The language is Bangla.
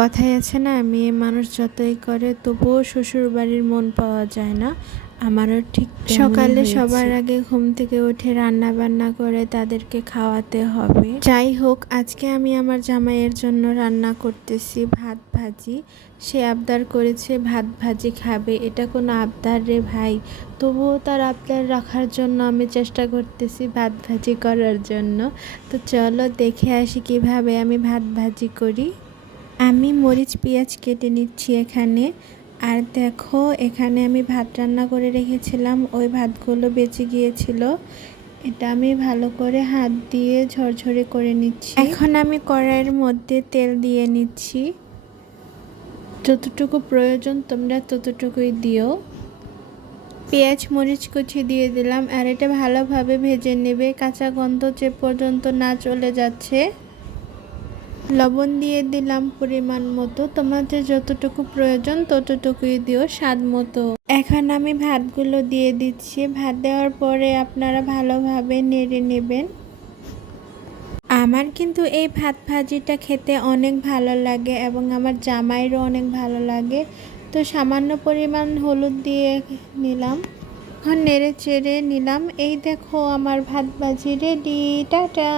কথায় আছে না, মেয়ে মানুষ যতই করে তবুও শ্বশুর বাড়ির মন পাওয়া যায় না। আমারও ঠিক সকালে সবার আগে ঘুম থেকে উঠে রান্না বান্না করে তাদেরকে খাওয়াতে হবে। যাই হোক, আজকে আমি আমার জামাইয়ের জন্য রান্না করতেছি ভাত ভাজি। সে আবদার করেছে ভাত ভাজি খাবে, এটা কোনো আবদার রে ভাই? তবুও তার আবদার রাখার জন্য আমি চেষ্টা করতেছি ভাত ভাজি করার জন্য। তো চলো দেখে আসি কিভাবে আমি ভাত ভাজি করি। আমি মরিচ পেঁয়াজ কেটে নিচ্ছি এখানে। আর দেখো, এখানে আমি ভাত রান্না করে রেখেছিলাম, ওই ভাতগুলো বেঁচে গিয়েছিল। এটা আমি ভালো করে হাত দিয়ে ঝরঝরে করে নিচ্ছি। এখন আমি কড়াইয়ের মধ্যে তেল দিয়ে নিচ্ছি। যতটুকু প্রয়োজন তোমরা ততটুকুই দিও। পেঁয়াজ মরিচ কুচি দিয়ে দিলাম, আর এটা ভালোভাবে ভেজে নেবে কাঁচা গন্ধ যে পর্যন্ত না চলে যাচ্ছে। লবণ দিয়ে দিলাম পরিমাণ মতো, তোমাদের যতটুকু প্রয়োজন ততটুকুই দিও স্বাদ মতো। এখন আমি ভাতগুলো দিয়ে দিচ্ছি। ভাত দেওয়ার পরে আপনারা ভালোভাবে নেড়ে নেবেন। আমার কিন্তু এই ভাত ভাজিটা খেতে অনেক ভালো লাগে এবং আমার জামাইয়েরও অনেক ভালো লাগে। তো সামান্য পরিমাণ হলুদ দিয়ে নিলাম, এখন নেড়ে চেড়ে নিলাম। এই দেখো আমার ভাত ভাজি রেডি। টাটা।